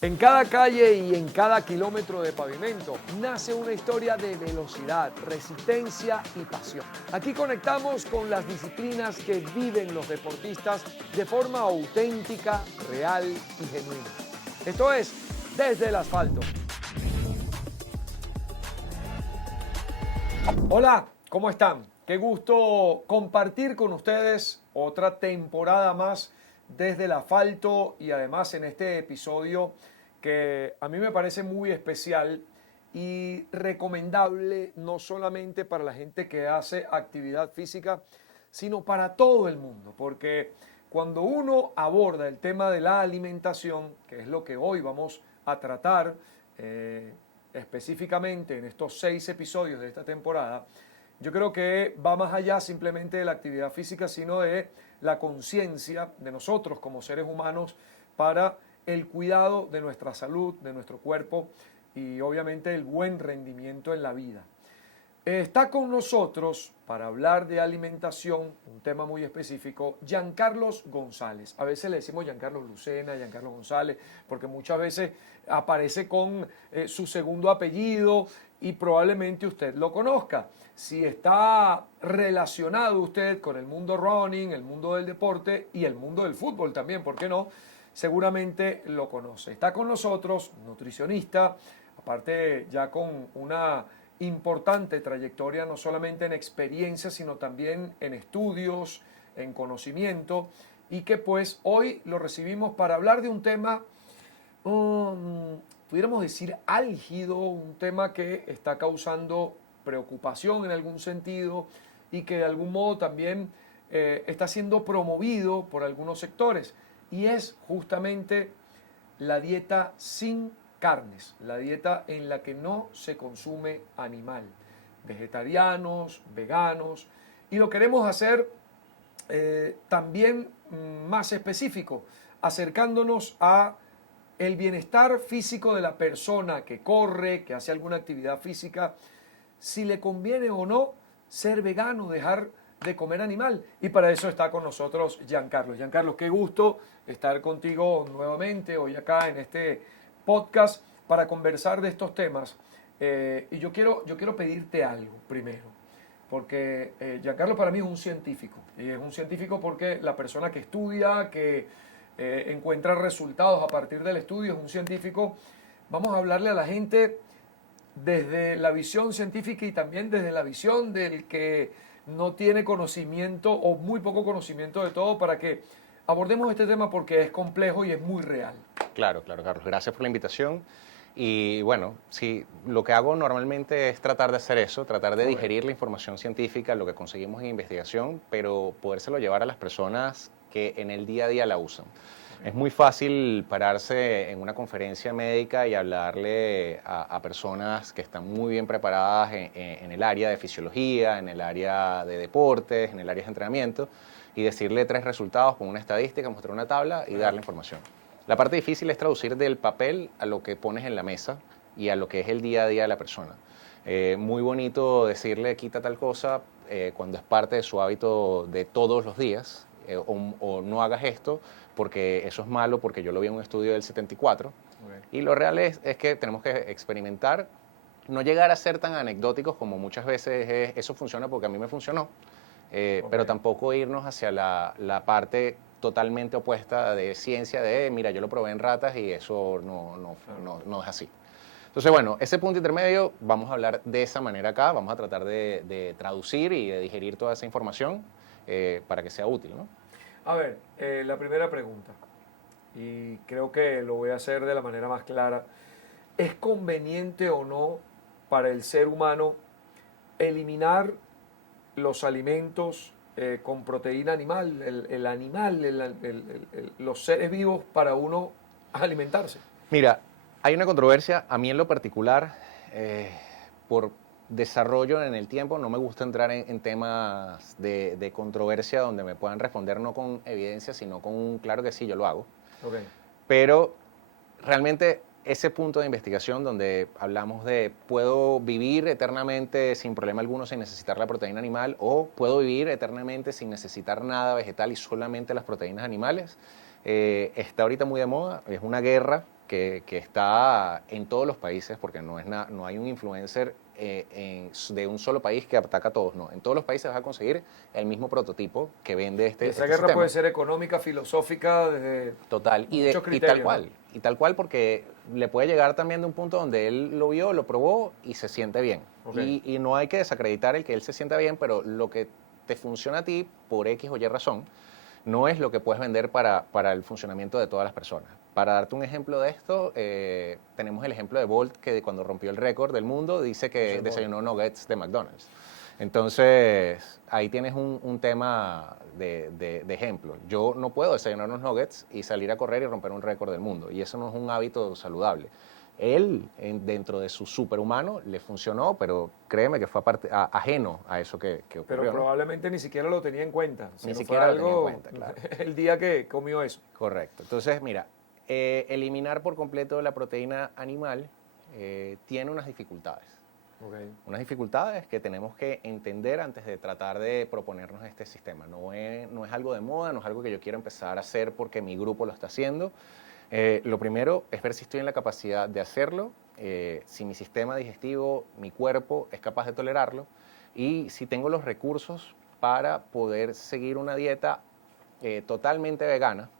En cada calle y en cada kilómetro de pavimento nace una historia de velocidad, resistencia y pasión. Aquí conectamos con las disciplinas que viven los deportistas de forma auténtica, real y genuina. Esto es Desde el Asfalto. Hola, ¿cómo están? Qué gusto compartir con ustedes otra temporada más desde el asfalto y además en este episodio que a mí me parece muy especial y recomendable no solamente para la gente que hace actividad física, sino para todo el mundo, porque cuando uno aborda el tema de la alimentación, que es lo que hoy vamos a tratar específicamente en estos 6 episodios de esta temporada, yo creo que va más allá simplemente de la actividad física, sino de la conciencia de nosotros como seres humanos para el cuidado de nuestra salud, de nuestro cuerpo y obviamente el buen rendimiento en la vida. Está con nosotros para hablar de alimentación, un tema muy específico, Giancarlos González. A veces le decimos Giancarlos Lucena, Giancarlos González, porque muchas veces aparece con su segundo apellido y probablemente usted lo conozca. Si está relacionado usted con el mundo running, el mundo del deporte y el mundo del fútbol también, ¿por qué no? Seguramente lo conoce. Está con nosotros, nutricionista, aparte ya con una importante trayectoria, no solamente en experiencia, sino también en estudios, en conocimiento, y que pues hoy lo recibimos para hablar de un tema, pudiéramos decir, álgido, un tema que está causando preocupación en algún sentido y que de algún modo también está siendo promovido por algunos sectores, y es justamente la dieta sin carnes, la dieta en la que no se consume animal, vegetarianos, veganos, y lo queremos hacer también más específico, acercándonos a el bienestar físico de la persona que corre, que hace alguna actividad física, si le conviene o no ser vegano, dejar de comer animal. Y para eso está con nosotros Giancarlos. Giancarlos, qué gusto estar contigo nuevamente hoy acá en este podcast para conversar de estos temas. Y yo quiero pedirte algo primero, porque Giancarlo para mí es un científico. Y es un científico porque la persona que estudia, que encuentra resultados a partir del estudio, es un científico. Vamos a hablarle a la gente desde la visión científica y también desde la visión del que no tiene conocimiento o muy poco conocimiento de todo, para que abordemos este tema porque es complejo y es muy real. Claro, claro, Carlos. Gracias por la invitación. Y bueno, sí, lo que hago normalmente es tratar de hacer eso, tratar de digerir la información científica, lo que conseguimos en investigación, pero podérselo llevar a las personas que en el día a día la usan. Es muy fácil pararse en una conferencia médica y hablarle a personas que están muy bien preparadas en el área de fisiología, en el área de deportes, en el área de entrenamiento, y decirle 3 resultados con una estadística, mostrar una tabla y darle información. La parte difícil es traducir del papel a lo que pones en la mesa y a lo que es el día a día de la persona. Muy bonito decirle quita tal cosa cuando es parte de su hábito de todos los días, o no hagas esto porque eso es malo, porque yo lo vi en un estudio del 74. Y lo real es que tenemos que experimentar, no llegar a ser tan anecdóticos como muchas veces es, eso funciona porque a mí me funcionó, pero tampoco irnos hacia la parte totalmente opuesta de ciencia de, mira, yo lo probé en ratas y eso no es así. Entonces, bueno, ese punto intermedio vamos a hablar de esa manera acá, vamos a tratar de traducir y de digerir toda esa información para que sea útil, ¿no? A ver, la primera pregunta, y creo que lo voy a hacer de la manera más clara. ¿Es conveniente o no para el ser humano eliminar los alimentos con proteína animal, el animal, los seres vivos para uno alimentarse? Mira, hay una controversia, a mí en lo particular, por desarrollo en el tiempo, no me gusta entrar en temas de controversia donde me puedan responder no con evidencia, sino con un claro que sí, yo lo hago. Okay. Pero realmente ese punto de investigación donde hablamos de puedo vivir eternamente sin problema alguno sin necesitar la proteína animal o puedo vivir eternamente sin necesitar nada vegetal y solamente las proteínas animales, está ahorita muy de moda, es una guerra que está en todos los países, porque no hay un influencer de un solo país que ataca a todos, no. En todos los países vas a conseguir el mismo prototipo que vende Y este esa guerra sistema. puede ser económica, filosófica, desde Total, muchos y criterios, tal cual, ¿no? y tal cual porque le puede llegar también de un punto donde él lo vio, lo probó y se siente bien. Ok. Y no hay que desacreditar el que él se sienta bien, pero lo que te funciona a ti por X o Y razón no es lo que puedes vender para el funcionamiento de todas las personas. Para darte un ejemplo de esto, tenemos el ejemplo de Bolt, que cuando rompió el récord del mundo dice que desayunó nuggets de McDonald's. Entonces, ahí tienes un tema de ejemplo. Yo no puedo desayunar unos nuggets y salir a correr y romper un récord del mundo, y eso no es un hábito saludable. Él, dentro de su superhumano, le funcionó, pero créeme que fue ajeno a eso que ocurrió. Pero ¿no? probablemente ni siquiera lo tenía en cuenta. Ni sino siquiera fue lo tenía en algo cuenta, claro. el día que comió eso. Correcto. Entonces, mira, eliminar por completo la proteína animal tiene unas dificultades. Okay. Unas dificultades que tenemos que entender antes de tratar de proponernos este sistema. No es algo de moda, no es algo que yo quiero empezar a hacer porque mi grupo lo está haciendo. Lo primero es ver si estoy en la capacidad de hacerlo, si mi sistema digestivo, mi cuerpo es capaz de tolerarlo y si tengo los recursos para poder seguir una dieta totalmente vegana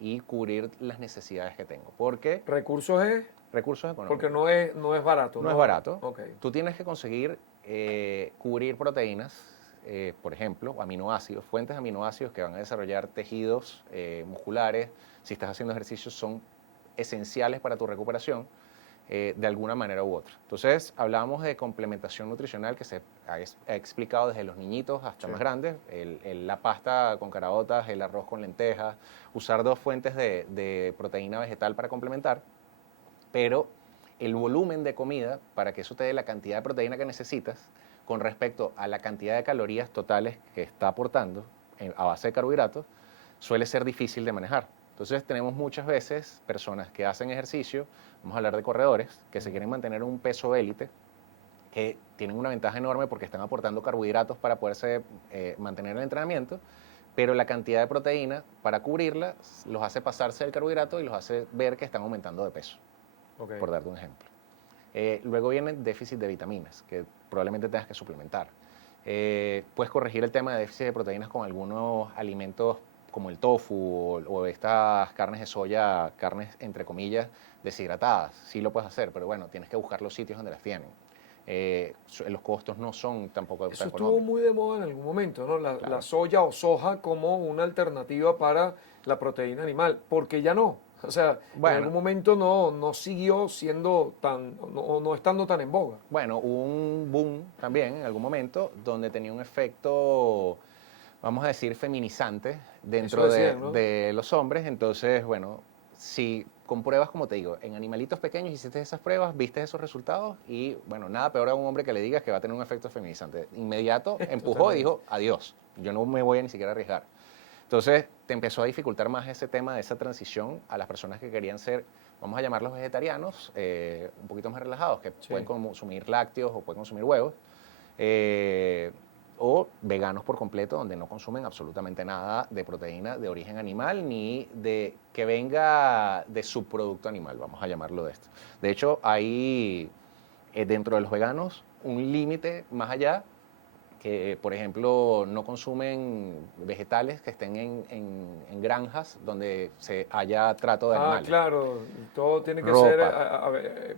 y cubrir las necesidades que tengo. Porque ¿Recursos es? recursos económicos. Porque no es barato. No es barato. Okay. Tú tienes que conseguir cubrir proteínas, por ejemplo, aminoácidos, fuentes de aminoácidos que van a desarrollar tejidos musculares. Si estás haciendo ejercicios, son esenciales para tu recuperación de alguna manera u otra. Entonces, hablamos de complementación nutricional que se ha explicado desde los niñitos hasta más grandes. La pasta con caraotas, el arroz con lentejas, usar dos fuentes de proteína vegetal para complementar. Pero el volumen de comida, para que eso te dé la cantidad de proteína que necesitas, con respecto a la cantidad de calorías totales que está aportando a base de carbohidratos, suele ser difícil de manejar. Entonces tenemos muchas veces personas que hacen ejercicio, vamos a hablar de corredores, que se quieren mantener un peso élite, que tienen una ventaja enorme porque están aportando carbohidratos para poderse mantener el entrenamiento, pero la cantidad de proteína para cubrirla los hace pasarse del carbohidrato y los hace ver que están aumentando de peso. Okay. Por darte un ejemplo. Luego viene el déficit de vitaminas, que probablemente tengas que suplementar. Puedes corregir el tema de déficit de proteínas con algunos alimentos como el tofu o estas carnes de soya, carnes entre comillas deshidratadas. Sí lo puedes hacer, pero bueno, tienes que buscar los sitios donde las tienen. Los costos no son tampoco tan económicos. Eso estuvo muy de moda en algún momento, ¿no? La soya o soja como una alternativa para la proteína animal, porque ya no. O sea, bueno, en algún momento no siguió siendo no estando tan en boga. Bueno, hubo un boom también en algún momento donde tenía un efecto, vamos a decir, feminizante dentro de los hombres. Entonces, bueno, si con pruebas, como te digo, en animalitos pequeños hiciste esas pruebas, viste esos resultados y, bueno, nada peor a un hombre que le digas que va a tener un efecto feminizante. Inmediato empujó y dijo, adiós, yo no me voy a ni siquiera arriesgar. Entonces, te empezó a dificultar más ese tema de esa transición a las personas que querían ser, vamos a llamarlos vegetarianos, un poquito más relajados, que pueden consumir lácteos o pueden consumir huevos, o veganos por completo, donde no consumen absolutamente nada de proteína de origen animal ni de que venga de subproducto animal, vamos a llamarlo de esto. De hecho, hay dentro de los veganos un límite más allá, que, por ejemplo, no consumen vegetales que estén en granjas donde se haya trato de animales. Ah, claro, todo tiene que ser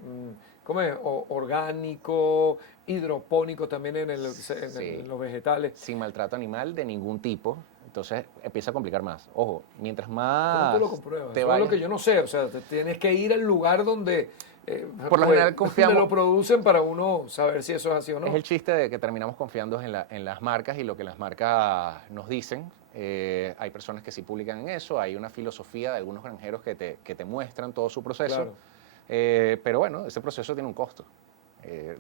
¿cómo es? Orgánico, hidropónico también en los vegetales. Sin maltrato animal de ningún tipo. Entonces empieza a complicar más. Ojo, mientras más... ¿Cómo tú lo compruebas? Eso es lo que yo no sé. O sea, tienes que ir al lugar donde... por lo general confiamos... Donde lo producen para uno saber si eso es así o no. Es el chiste de que terminamos confiando en las marcas y lo que las marcas nos dicen. Hay personas que sí publican en eso. Hay una filosofía de algunos granjeros que te muestran todo su proceso. Claro. Pero bueno, ese proceso tiene un costo.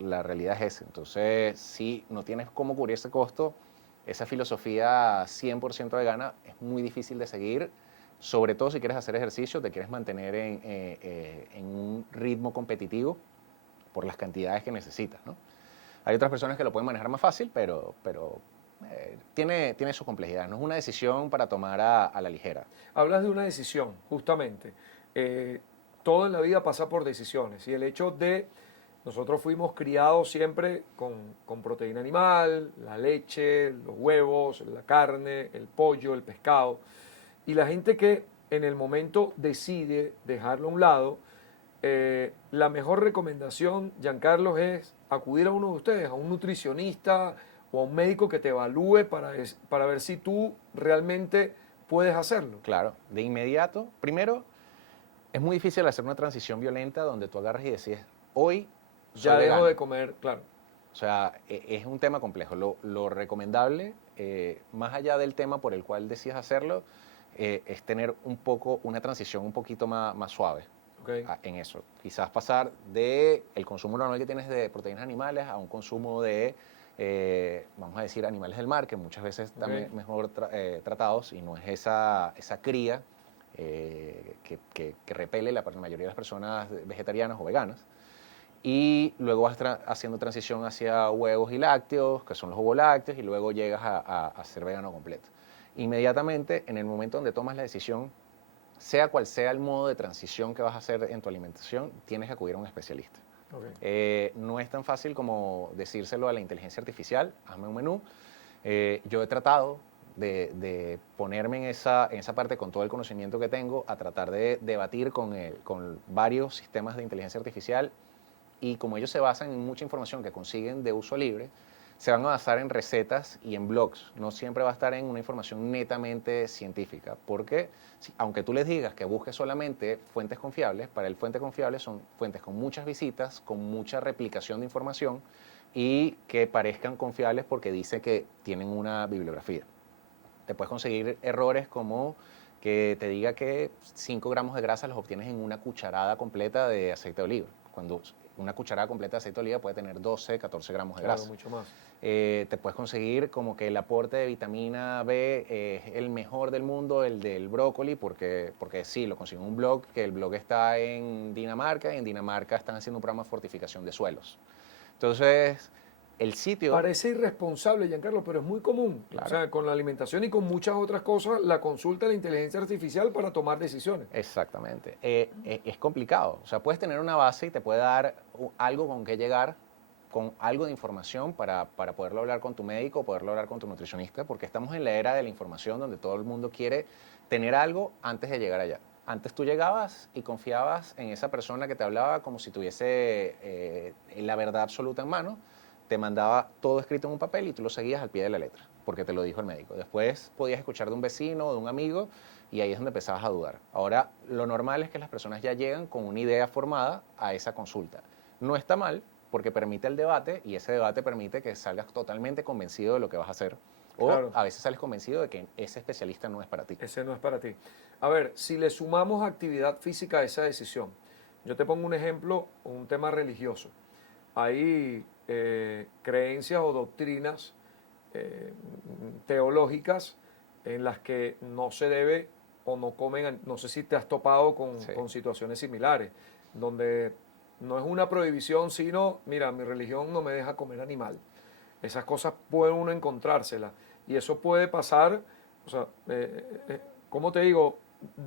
La realidad es esa. Entonces, si no tienes cómo cubrir ese costo, esa filosofía 100% vegana es muy difícil de seguir, sobre todo si quieres hacer ejercicio, te quieres mantener en un ritmo competitivo por las cantidades que necesitas, ¿no? Hay otras personas que lo pueden manejar más fácil, pero tiene su complejidad. No es una decisión para tomar a la ligera. Hablas de una decisión, justamente. todo en la vida pasa por decisiones. Y el hecho de, nosotros fuimos criados siempre con proteína animal, la leche, los huevos, la carne, el pollo, el pescado. Y la gente que en el momento decide dejarlo a un lado, la mejor recomendación, Giancarlo, es acudir a uno de ustedes, a un nutricionista o a un médico que te evalúe para ver si tú realmente puedes hacerlo. Claro, de inmediato, primero, es muy difícil hacer una transición violenta donde tú agarras y decides, hoy soy Ya dejo vegano. de comer, claro. O sea, es un tema complejo. Lo recomendable, más allá del tema por el cual decides hacerlo, es tener una transición un poquito más suave. Okay. En eso. Quizás pasar del consumo normal que tienes de proteínas animales a un consumo de, vamos a decir, animales del mar, que muchas veces están mejor tratados y no es esa cría que repele la mayoría de las personas vegetarianas o veganas. Y luego vas haciendo transición hacia huevos y lácteos, que son los ovolácteos, y luego llegas a ser vegano completo. Inmediatamente, en el momento donde tomas la decisión, sea cual sea el modo de transición que vas a hacer en tu alimentación, tienes que acudir a un especialista. Okay. No es tan fácil como decírselo a la inteligencia artificial, hazme un menú. Yo he tratado de ponerme en esa parte con todo el conocimiento que tengo, a tratar de debatir con varios sistemas de inteligencia artificial, y como ellos se basan en mucha información que consiguen de uso libre, se van a basar en recetas y en blogs. No siempre va a estar en una información netamente científica, porque aunque tú les digas que busques solamente fuentes confiables, para el fuente confiable son fuentes con muchas visitas, con mucha replicación de información y que parezcan confiables porque dice que tienen una bibliografía. Te puedes conseguir errores como que te diga que 5 gramos de grasa los obtienes en una cucharada completa de aceite de oliva, cuando una cucharada completa de aceite de oliva puede tener 12, 14 gramos de grasa. Claro, mucho más. Te puedes conseguir como que el aporte de vitamina B es el mejor del mundo, el del brócoli, porque sí, lo consigo en un blog, que el blog está en Dinamarca, y en Dinamarca están haciendo un programa de fortificación de suelos. Entonces, el sitio... Parece irresponsable, Giancarlo, pero es muy común. Claro. O sea, con la alimentación y con muchas otras cosas, la consulta de la inteligencia artificial para tomar decisiones. Exactamente. Es complicado. O sea, puedes tener una base y te puede dar algo con que llegar, con algo de información para poderlo hablar con tu médico o poderlo hablar con tu nutricionista, porque estamos en la era de la información donde todo el mundo quiere tener algo antes de llegar allá. Antes tú llegabas y confiabas en esa persona que te hablaba como si tuviese la verdad absoluta en mano, te mandaba todo escrito en un papel y tú lo seguías al pie de la letra, porque te lo dijo el médico. Después podías escuchar de un vecino o de un amigo y ahí es donde empezabas a dudar. Ahora, lo normal es que las personas ya llegan con una idea formada a esa consulta. No está mal, porque permite el debate y ese debate permite que salgas totalmente convencido de lo que vas a hacer. O claro, a veces sales convencido de que ese especialista no es para ti. Ese no es para ti. A ver, si le sumamos actividad física a esa decisión, yo te pongo un ejemplo, un tema religioso. Hay creencias o doctrinas teológicas en las que no se debe o no comen, no sé si te has topado con situaciones similares, donde no es una prohibición, sino, mira, mi religión no me deja comer animal. Esas cosas puede uno encontrárselas. Y eso puede pasar, o sea, ¿cómo te digo?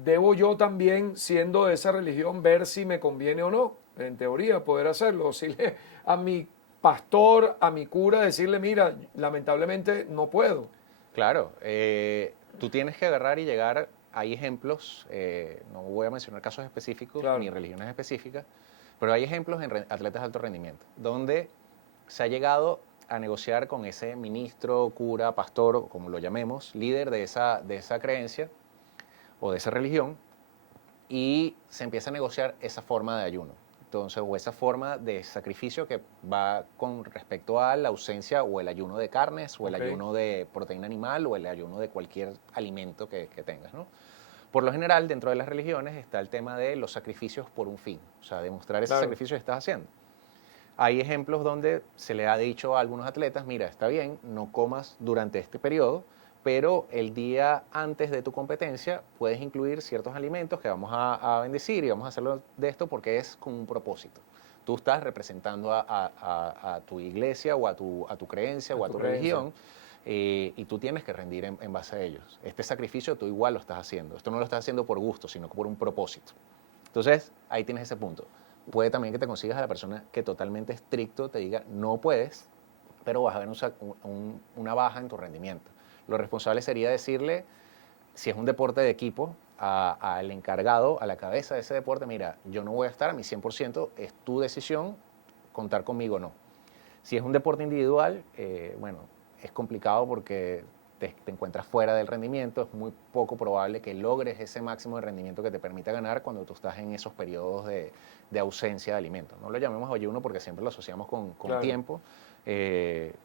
Debo yo también, siendo de esa religión, ver si me conviene o no, en teoría, poder hacerlo. Decirle a mi pastor, a mi cura, decirle, mira, lamentablemente no puedo. Claro, tú tienes que agarrar y llegar, hay ejemplos, no voy a mencionar casos específicos, claro, ni religiones específicas, pero hay ejemplos en atletas de alto rendimiento, donde se ha llegado a negociar con ese ministro, cura, pastor, como lo llamemos, líder de esa creencia o de esa religión, y se empieza a negociar esa forma de ayuno. Entonces, o esa forma de sacrificio que va con respecto a la ausencia o el ayuno de carnes, o el ayuno de proteína animal, o el ayuno de cualquier alimento que tengas, ¿no? Por lo general, dentro de las religiones está el tema de los sacrificios por un fin, o sea, demostrar ese sacrificio que estás haciendo. Hay ejemplos donde se le ha dicho a algunos atletas, mira, está bien, no comas durante este periodo, pero el día antes de tu competencia puedes incluir ciertos alimentos que vamos a bendecir y vamos a hacerlo de esto porque es con un propósito. Tú estás representando a tu iglesia o a tu creencia o a tu religión y tú tienes que rendir en base a ellos. Este sacrificio tú igual lo estás haciendo. Esto no lo estás haciendo por gusto, sino por un propósito. Entonces, ahí tienes ese punto. Puede también que te consigas a la persona que totalmente estricto te diga, no puedes, pero vas a ver una baja en tu rendimiento. Lo responsable sería decirle, si es un deporte de equipo, al encargado, a la cabeza de ese deporte, mira, yo no voy a estar a mi 100%, es tu decisión, contar conmigo o no. Si es un deporte individual, bueno, es complicado porque te encuentras fuera del rendimiento, es muy poco probable que logres ese máximo de rendimiento que te permita ganar cuando tú estás en esos periodos de ausencia de alimentos. No lo llamemos ayuno porque siempre lo asociamos con Claro. tiempo,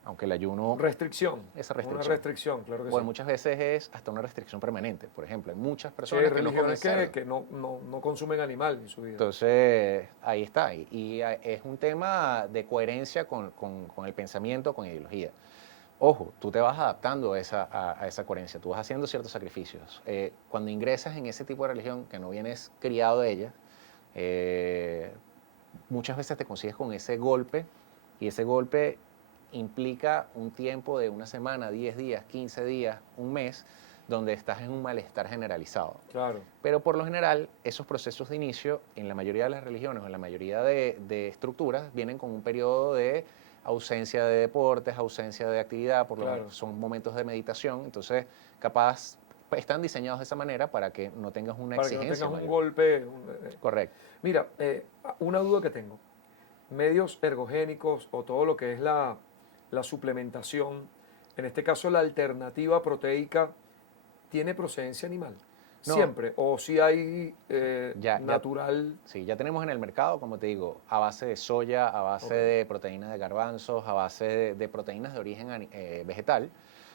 aunque el ayuno... Restricción. Esa restricción. Una restricción, claro que Bueno, sí. muchas veces es hasta una restricción permanente. Por ejemplo, hay muchas Sí, personas hay que no comen religiones cerdo. que no consumen animal en su vida. Entonces, ahí está. Y es un tema de coherencia con el pensamiento, con ideología. Ojo, tú te vas adaptando a esa coherencia, tú vas haciendo ciertos sacrificios. Cuando ingresas en ese tipo de religión, que no vienes criado de ella, muchas veces te consigues con ese golpe, y ese golpe implica un tiempo de una semana, 10 días, 15 días, un mes, donde estás en un malestar generalizado. Claro. Pero por lo general, esos procesos de inicio, en la mayoría de las religiones o en la mayoría de estructuras, vienen con un periodo de ausencia de deportes, ausencia de actividad, Claro. son momentos de meditación, entonces capaz están diseñados de esa manera para que no tengas una Para que no exigencia tengas un mayor. golpe. Correcto. Mira, una duda que tengo. Medios ergogénicos o todo lo que es la suplementación, en este caso la alternativa proteica, ¿tiene procedencia animal? No. Siempre. O si hay natural. Sí, ya tenemos en el mercado, como te digo, a base de soya, a base de proteínas de garbanzos, a base de proteínas de origen vegetal.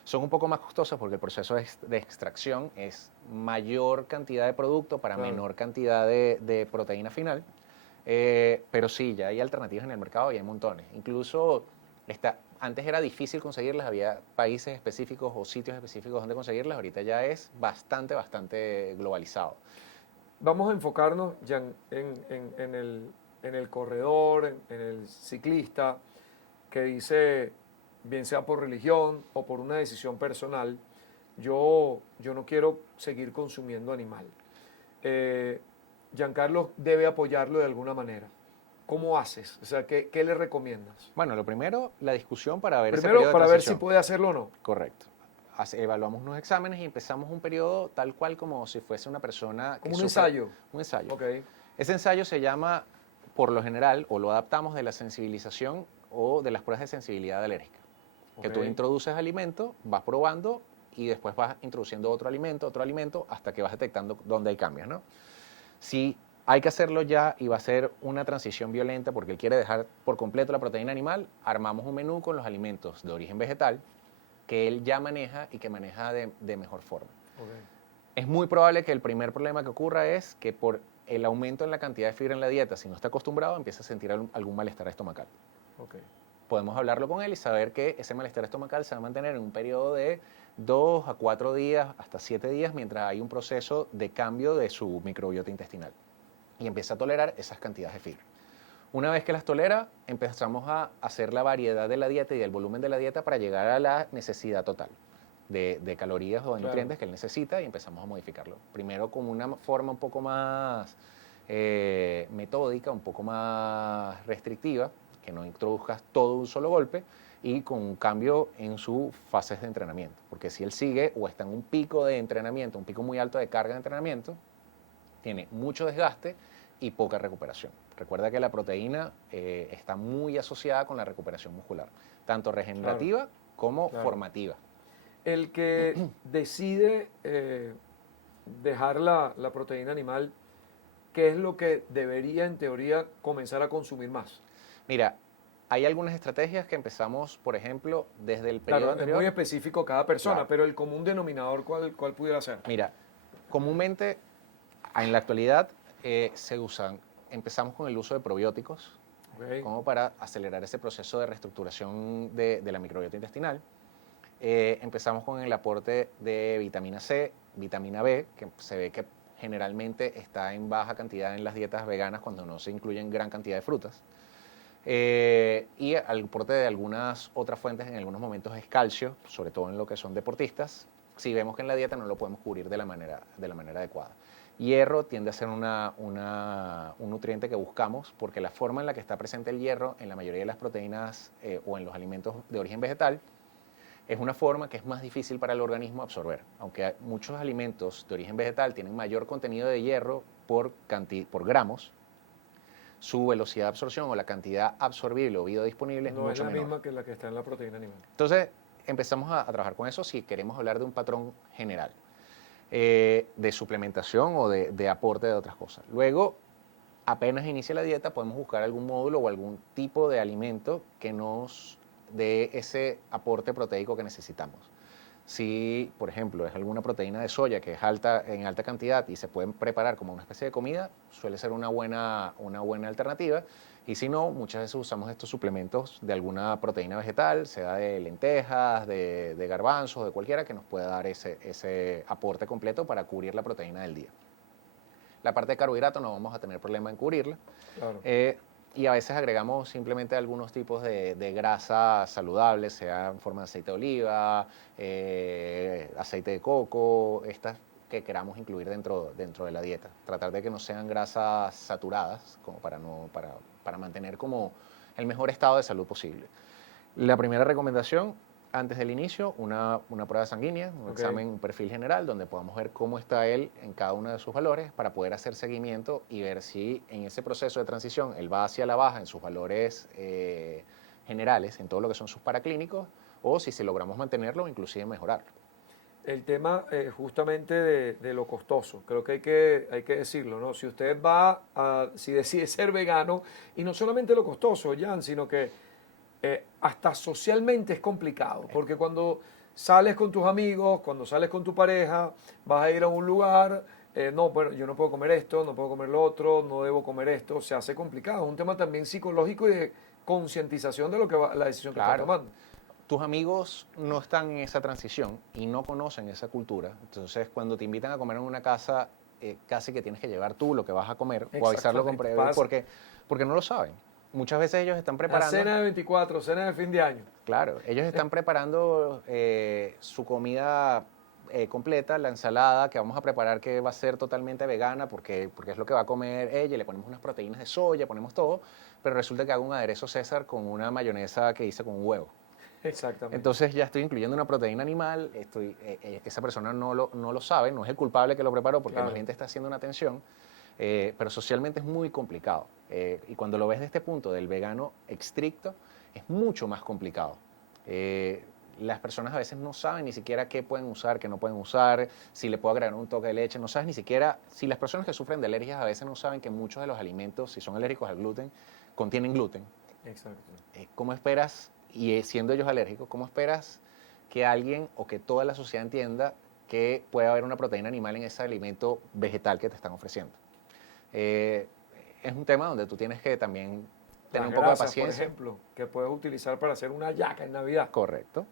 Son un poco más costosas porque el proceso de extracción es mayor cantidad de producto para menor cantidad de proteína final. Pero sí, ya hay alternativas en el mercado y hay montones. Incluso antes era difícil conseguirlas, había países específicos o sitios específicos donde conseguirlas, ahorita ya es bastante globalizado. Vamos a enfocarnos ya en el corredor, en el ciclista, que dice, bien sea por religión o por una decisión personal, yo no quiero seguir consumiendo animal. Giancarlo debe apoyarlo de alguna manera. ¿Cómo haces? O sea, ¿qué le recomiendas? Bueno, lo primero, la discusión para ver ese Primero, periodo de para ver si transición. puede hacerlo o no. Correcto. Evaluamos unos exámenes y empezamos un periodo tal cual como si fuese una persona... Como un ensayo. Un ensayo. Ok. Ese ensayo se llama, por lo general, o lo adaptamos de la sensibilización o de las pruebas de sensibilidad alérgica. Que tú introduces alimento, vas probando y después vas introduciendo otro alimento, hasta que vas detectando dónde hay cambios, ¿no? Si hay que hacerlo ya y va a ser una transición violenta porque él quiere dejar por completo la proteína animal, armamos un menú con los alimentos de origen vegetal que él ya maneja y que maneja de mejor forma. Okay. Es muy probable que el primer problema que ocurra es que por el aumento en la cantidad de fibra en la dieta, si no está acostumbrado, empieza a sentir algún malestar estomacal. Okay. Podemos hablarlo con él y saber que ese malestar estomacal se va a mantener en un periodo de 2 a 4 días, hasta 7 días, mientras hay un proceso de cambio de su microbiota intestinal. Y empieza a tolerar esas cantidades de fibra. Una vez que las tolera, empezamos a hacer la variedad de la dieta y del volumen de la dieta para llegar a la necesidad total de calorías o de nutrientes que él necesita y empezamos a modificarlo. Primero con una forma un poco más metódica, un poco más restrictiva, que no introduzcas todo de un solo golpe, y con un cambio en sus fases de entrenamiento. Porque si él sigue o está en un pico de entrenamiento, un pico muy alto de carga de entrenamiento, tiene mucho desgaste y poca recuperación. Recuerda que la proteína está muy asociada con la recuperación muscular, tanto regenerativa como formativa. El que decide dejar la proteína animal, ¿qué es lo que debería en teoría comenzar a consumir más? Mira, hay algunas estrategias que empezamos, por ejemplo, desde el periodo anterior. Es muy específico cada persona, pero el común denominador, ¿cuál pudiera ser? Mira, comúnmente en la actualidad se usan, empezamos con el uso de probióticos, como para acelerar ese proceso de reestructuración de la microbiota intestinal. Empezamos con el aporte de vitamina C, vitamina B, que se ve que generalmente está en baja cantidad en las dietas veganas cuando no se incluyen gran cantidad de frutas. Y el aporte de algunas otras fuentes en algunos momentos es calcio, sobre todo en lo que son deportistas. Si vemos que en la dieta no lo podemos cubrir de la manera adecuada. Hierro tiende a ser un nutriente que buscamos porque la forma en la que está presente el hierro en la mayoría de las proteínas o en los alimentos de origen vegetal es una forma que es más difícil para el organismo absorber. Aunque muchos alimentos de origen vegetal tienen mayor contenido de hierro por gramos, su velocidad de absorción o la cantidad absorbible o biodisponible es No es mucho la menor. misma que la que está en la proteína animal. Entonces, empezamos a trabajar con eso si queremos hablar de un patrón general de suplementación o de aporte de otras cosas. Luego, apenas inicia la dieta, podemos buscar algún módulo o algún tipo de alimento que nos dé ese aporte proteico que necesitamos. Si, por ejemplo, es alguna proteína de soya que es en alta cantidad y se pueden preparar como una especie de comida, suele ser una buena alternativa. Y si no, muchas veces usamos estos suplementos de alguna proteína vegetal, sea de lentejas, de garbanzos, de cualquiera, que nos pueda dar ese aporte completo para cubrir la proteína del día. La parte de carbohidratos no vamos a tener problema en cubrirla. Claro. Y a veces agregamos simplemente algunos tipos de grasas saludables, sea en forma de aceite de oliva, aceite de coco, estas que queramos incluir dentro de la dieta. Tratar de que no sean grasas saturadas, como para mantener como el mejor estado de salud posible. La primera recomendación, antes del inicio, una prueba sanguínea, un examen, un perfil general, donde podamos ver cómo está él en cada uno de sus valores para poder hacer seguimiento y ver si en ese proceso de transición él va hacia la baja en sus valores generales, en todo lo que son sus paraclínicos, o si logramos mantenerlo o inclusive mejorarlo. El tema justamente de lo costoso, creo que hay que decirlo, ¿no? Si usted si decide ser vegano, y no solamente lo costoso, Jan, sino que hasta socialmente es complicado, porque cuando sales con tus amigos, cuando sales con tu pareja, vas a ir a un lugar, no, bueno, yo no puedo comer esto, no puedo comer lo otro, no debo comer esto, se hace complicado. Es un tema también psicológico y de concientización de lo que la decisión que estás Claro. tomando. Tus amigos no están en esa transición y no conocen esa cultura. Entonces, cuando te invitan a comer en una casa, casi que tienes que llevar tú lo que vas a comer o avisarlo con previo porque no lo saben. Muchas veces ellos están La preparando... cena de 24, cena de fin de año. Claro, ellos están preparando su comida completa, la ensalada que vamos a preparar que va a ser totalmente vegana porque es lo que va a comer ella, le ponemos unas proteínas de soya, ponemos todo, pero resulta que hago un aderezo César con una mayonesa que hice con un huevo. Exactamente. Entonces ya estoy incluyendo una proteína animal, esa persona no lo sabe, no es el culpable que lo preparó porque Claro. más bien te está haciendo una atención, pero socialmente es muy complicado. Y cuando lo ves de este punto del vegano estricto, es mucho más complicado. Las personas a veces no saben ni siquiera qué pueden usar, qué no pueden usar, si le puedo agregar un toque de leche, no sabes ni siquiera, si las personas que sufren de alergias a veces no saben que muchos de los alimentos, si son alérgicos al gluten, contienen gluten. Exacto. ¿Cómo esperas, y siendo ellos alérgicos, cómo esperas que alguien o que toda la sociedad entienda que puede haber una proteína animal en ese alimento vegetal que te están ofreciendo? Es un tema donde tú tienes que también tener un poco de paciencia. Por ejemplo, que puedes utilizar para hacer una yaca en Navidad. Correcto.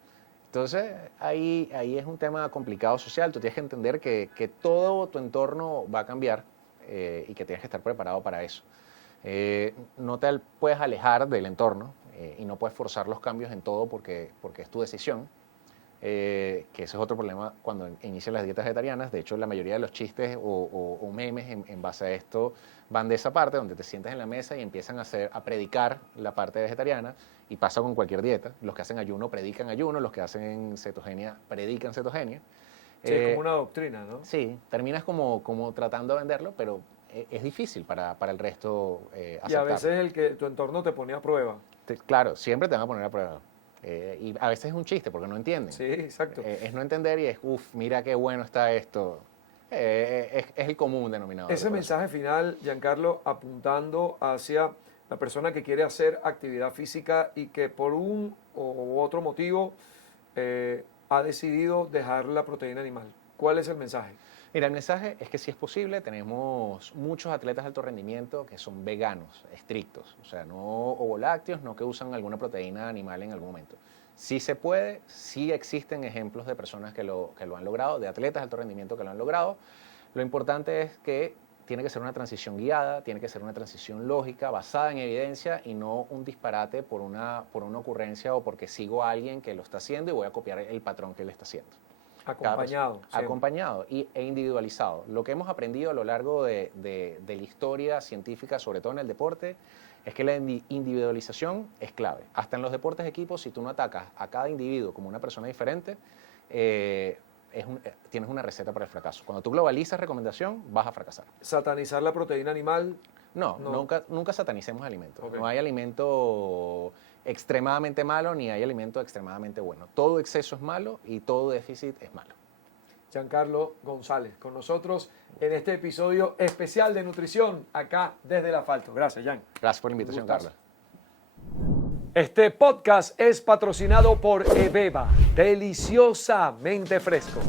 Entonces, ahí es un tema complicado social. Tú tienes que entender que todo tu entorno va a cambiar y que tienes que estar preparado para eso. No te puedes alejar del entorno y no puedes forzar los cambios en todo porque es tu decisión. Que ese es otro problema cuando inician las dietas vegetarianas. De hecho, la mayoría de los chistes o memes en base a esto van de esa parte, donde te sientas en la mesa y empiezan a predicar la parte vegetariana, y pasa con cualquier dieta. Los que hacen ayuno predican ayuno, los que hacen cetogenia predican cetogenia. Sí, es como una doctrina, ¿no? Sí, terminas como tratando de venderlo, pero es difícil para el resto aceptarlo. Y a veces tu entorno te pone a prueba. Claro, siempre te van a poner a prueba. Y a veces es un chiste porque no entienden. Sí, exacto. Es no entender y es, mira qué bueno está esto. Es el común denominador. Ese mensaje final, Giancarlo, apuntando hacia la persona que quiere hacer actividad física y que por un u otro motivo ha decidido dejar la proteína animal. ¿Cuál es el mensaje? Mira, el mensaje es que si es posible, tenemos muchos atletas de alto rendimiento que son veganos, estrictos, o sea, no ovolácteos, no que usan alguna proteína animal en algún momento. Sí se puede, sí existen ejemplos de personas que lo han logrado, de atletas de alto rendimiento que lo han logrado. Lo importante es que tiene que ser una transición guiada, tiene que ser una transición lógica, basada en evidencia y no un disparate por una ocurrencia o porque sigo a alguien que lo está haciendo y voy a copiar el patrón que él está haciendo. Acompañado. Acompañado e individualizado. Lo que hemos aprendido a lo largo de la historia científica, sobre todo en el deporte, es que la individualización es clave. Hasta en los deportes de equipo, si tú no atacas a cada individuo como una persona diferente, tienes una receta para el fracaso. Cuando tú globalizas recomendación, vas a fracasar. Satanizar la proteína animal. No. Nunca satanicemos alimentos. Okay. No hay alimento extremadamente malo ni hay alimento extremadamente bueno. Todo exceso es malo y todo déficit es malo. Giancarlo González, con nosotros en este episodio especial de nutrición, acá desde el asfalto. Gracias, Gian. Gracias por la invitación, Carlos. Este podcast es patrocinado por Ebeba, deliciosamente fresco.